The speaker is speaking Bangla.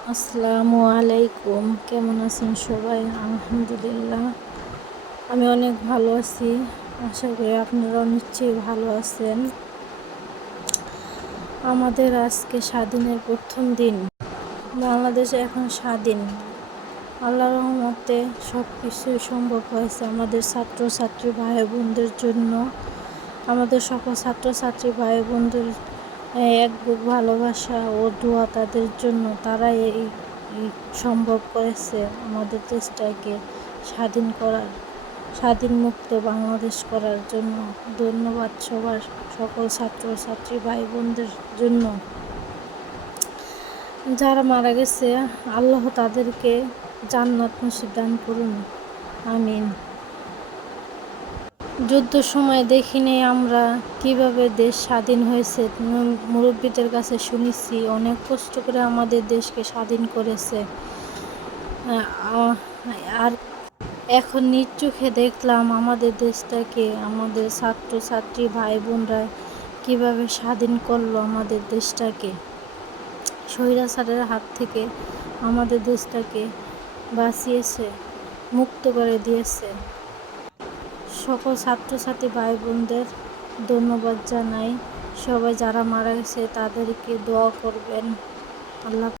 আসসালামু আলাইকুম। কেমন আছেন সবাই? আলহামদুলিল্লাহ। আমি অনেক ভালো আছি। আশা করি আপনারাও নিশ্চয়ই ভালো আছেন। আমাদের আজকে স্বাধীনের প্রথম দিন। বাংলাদেশ এখন স্বাধীন। আল্লাহ রহমতে সব কিছুই সম্ভব হয়েছে আমাদের ছাত্রছাত্রী ভাই বোনদের জন্য। আমাদের সকল ছাত্রছাত্রী ভাই বোনদের এক বুক ভালোবাসা ও দোয়া তাদের জন্য তারা এই সম্ভব করেছে আমাদের দেশটাকে স্বাধীন করার, স্বাধীন মুক্ত বাংলাদেশ করার জন্য। ধন্যবাদ সবার সকল ছাত্রছাত্রী ভাই বোনদের জন্য। যারা মারা গেছে, আল্লাহ তাদেরকে জান্নাত দান করুন। আমিন। যুদ্ধ সময় দেখিনি আমরা কীভাবে দেশ স্বাধীন হয়েছে। মুরব্বীদের কাছে শুনেছি, অনেক কষ্ট করে আমাদের দেশকে স্বাধীন করেছে। আর এখন নিজ চোখে দেখলাম আমাদের দেশটাকে, আমাদের ছাত্রছাত্রী ভাই বোনরা কীভাবে স্বাধীন করল আমাদের দেশটাকে। স্বৈরাচারের হাত থেকে আমাদের দেশটাকে বাঁচিয়েছে, মুক্ত করে দিয়েছে। সকল ছাত্রছাত্রী ভাই বোনদের ধন্যবাদ জানাই। সবাই যারা মারা গেছে তাদেরকে দোয়া করবেন। আল্লাহ